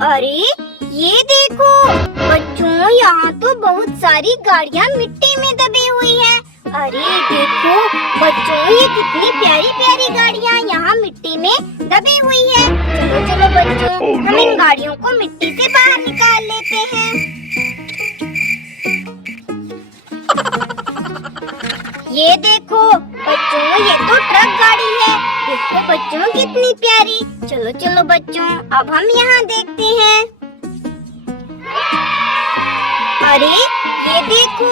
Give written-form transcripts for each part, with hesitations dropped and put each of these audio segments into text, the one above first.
अरे ये देखो बच्चों, यहाँ तो बहुत सारी गाड़ियाँ मिट्टी में दबी हुई है। अरे देखो बच्चों, ये कितनी प्यारी प्यारी गाड़ियाँ यहाँ मिट्टी में दबी हुई है। चलो चलो बच्चों, हम इन गाड़ियों को मिट्टी से बाहर निकाल लेते हैं। ये देखो बच्चों, ये तो ट्रक गाड़ी है। देखो बच्चों कितनी प्यारी। चलो चलो बच्चों, अब हम यहाँ देखते हैं। अरे ये देखो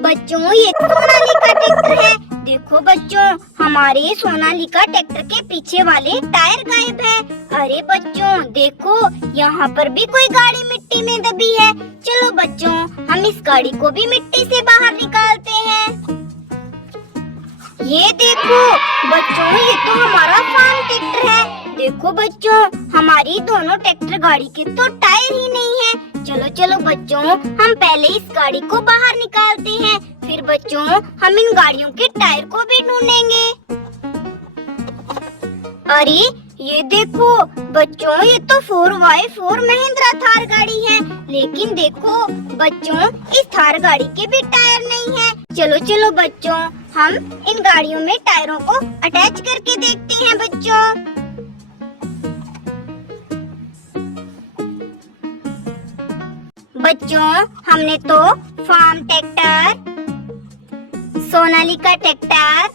बच्चों, ये सोनालिका ट्रैक्टर है। देखो बच्चों, हमारे सोनालिका ट्रैक्टर के पीछे वाले टायर गायब है। अरे बच्चों देखो, यहाँ पर भी कोई गाड़ी मिट्टी में दबी है। चलो बच्चों, हम इस गाड़ी को भी मिट्टी से बाहर निकालते हैं। ये देखो बच्चों, ये तो हमारा फार्म ट्रैक्टर है। देखो बच्चों, हमारी दोनों ट्रैक्टर गाड़ी के तो टायर ही नहीं है। चलो चलो बच्चों, हम पहले इस गाड़ी को बाहर निकालते हैं, फिर बच्चों हम इन गाड़ियों के टायर को भी ढूंढेंगे। अरे ये देखो बच्चों, ये तो 4x4 महिंद्रा थार गाड़ी है। लेकिन देखो बच्चों, इस थार गाड़ी के भी टायर नहीं है। चलो चलो बच्चों, हम इन गाड़ियों में टायरों को अटैच करके देखते हैं बच्चों। बच्चों, हमने तो फार्म ट्रैक्टर, सोनालिका ट्रैक्टर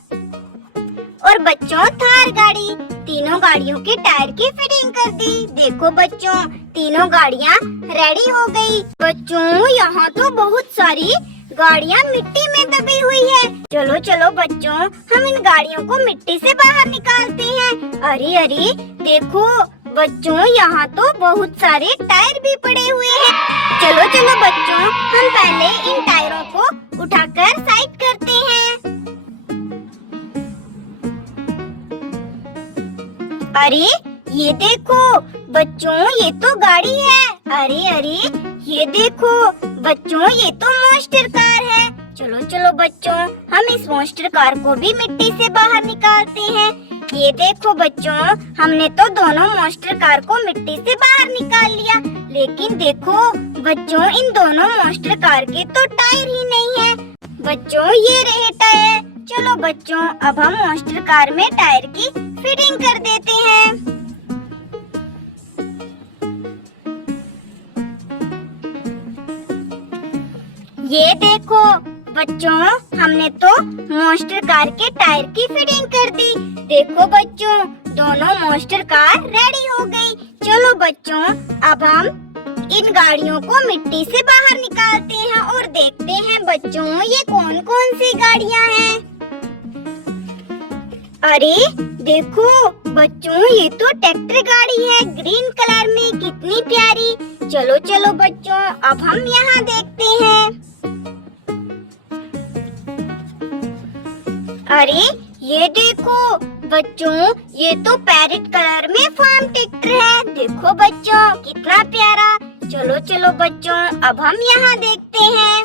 और बच्चों थार गाड़ी, तीनों गाड़ियों के टायर की फिटिंग कर दी। देखो बच्चों, तीनों गाड़ियाँ रेडी हो गई। बच्चों, यहाँ तो बहुत सारी गाड़ियाँ मिट्टी में दबी हुई है। चलो चलो बच्चों, हम इन गाड़ियों को मिट्टी से बाहर निकालते हैं। अरे अरे देखो बच्चों, यहाँ तो बहुत सारे टायर भी पड़े हुए हैं। चलो चलो बच्चों, हम पहले इन टायरों को उठाकर साइड करते हैं। अरे ये देखो बच्चों, ये तो गाड़ी है। अरे अरे ये देखो बच्चों, ये तो मॉन्स्टर कार है। चलो चलो बच्चों, हम इस मॉन्स्टर कार को भी मिट्टी से बाहर निकालते हैं। ये देखो बच्चों, हमने तो दोनों मॉन्स्टर कार को मिट्टी से बाहर निकाल लिया। लेकिन देखो बच्चों, इन दोनों मॉन्स्टर कार के तो टायर ही नहीं है। बच्चों ये रहे टायर। चलो बच्चों, अब हम मॉन्स्टर कार में टायर की फिटिंग कर देते हैं। ये देखो बच्चों, हमने तो मॉन्स्टर कार के टायर की फिटिंग कर दी। देखो बच्चों, दोनों मॉन्स्टर कार रेडी हो गई। चलो बच्चों, अब हम इन गाड़ियों को मिट्टी से बाहर निकालते हैं और देखते हैं बच्चों, ये कौन कौन सी गाड़ियाँ हैं। अरे देखो बच्चों, ये तो ट्रैक्टर गाड़ी है ग्रीन कलर में, कितनी प्यारी। चलो चलो बच्चों, अब हम यहाँ देखते हैं। अरे ये देखो बच्चों, ये तो पैरेट कलर में फार्म ट्रैक्टर है। देखो बच्चों कितना प्यारा। चलो चलो बच्चों, अब हम यहाँ देखते हैं।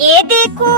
ये देखो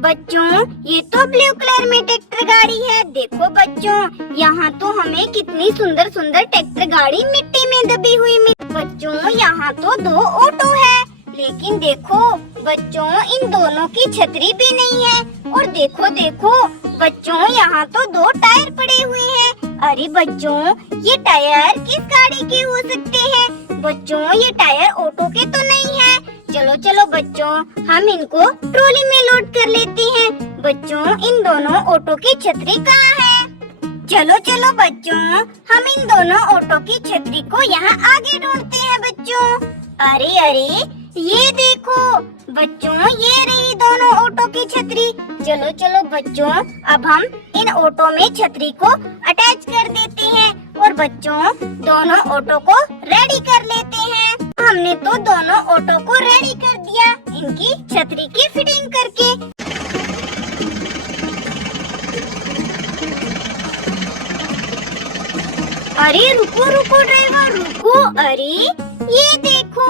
बच्चों, ये तो ब्लू कलर में ट्रैक्टर गाड़ी है। देखो बच्चों, यहाँ तो हमें कितनी सुंदर सुंदर ट्रैक्टर गाड़ी मिट्टी में दबी हुई बच्चों, यहाँ तो 2 ऑटो है। लेकिन देखो बच्चों, इन दोनों की छतरी भी नहीं है। और देखो देखो बच्चों, यहाँ तो 2 टायर पड़े हुए हैं। अरे बच्चों, ये टायर किस गाड़ी के हो सकते हैं? बच्चों, ये टायर ऑटो के तो नहीं है। चलो चलो बच्चों, हम इनको ट्रॉली में लोड कर लेते हैं। बच्चों, इन दोनों ऑटो की छतरी कहाँ है? चलो चलो बच्चों, हम इन दोनों ऑटो की छतरी को यहाँ आगे ढूंढते हैं बच्चों। अरे अरे ये देखो बच्चों, ये रही दोनों ऑटो की छतरी। चलो चलो बच्चों, अब हम इन ऑटो में छतरी को अटैच कर देते हैं और बच्चों दोनों ऑटो को रेडी कर लेते हैं। हमने तो दोनों ऑटो को रेडी कर दिया इनकी छतरी की फिटिंग करके। अरे रुको रुको ड्राइवर रुको। अरे ये देखो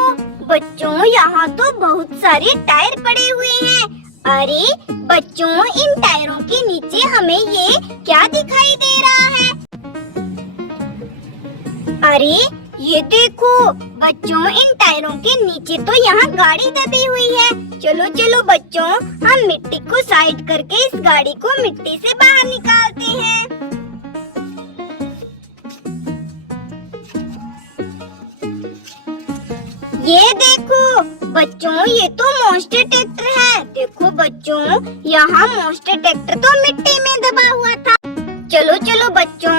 बच्चों, यहाँ तो बहुत सारे टायर पड़े हुए हैं। अरे बच्चों, इन टायरों के नीचे हमें ये क्या दिखाई दे रहा है? अरे ये देखो बच्चों, इन टायरों के नीचे तो यहाँ गाड़ी दबी हुई है। चलो चलो बच्चों, हम मिट्टी को साइड करके इस गाड़ी को मिट्टी से बाहर निकालते हैं। ये देखो बच्चों, ये तो मॉन्स्टर ट्रैक्टर है। देखो बच्चों, यहाँ मॉन्स्टर ट्रैक्टर तो मिट्टी में दबा हुआ था। चलो चलो बच्चों,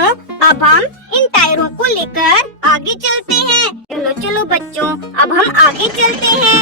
अब हम इन टायरों को लेकर आगे चलते हैं। चलो चलो बच्चों, अब हम आगे चलते हैं।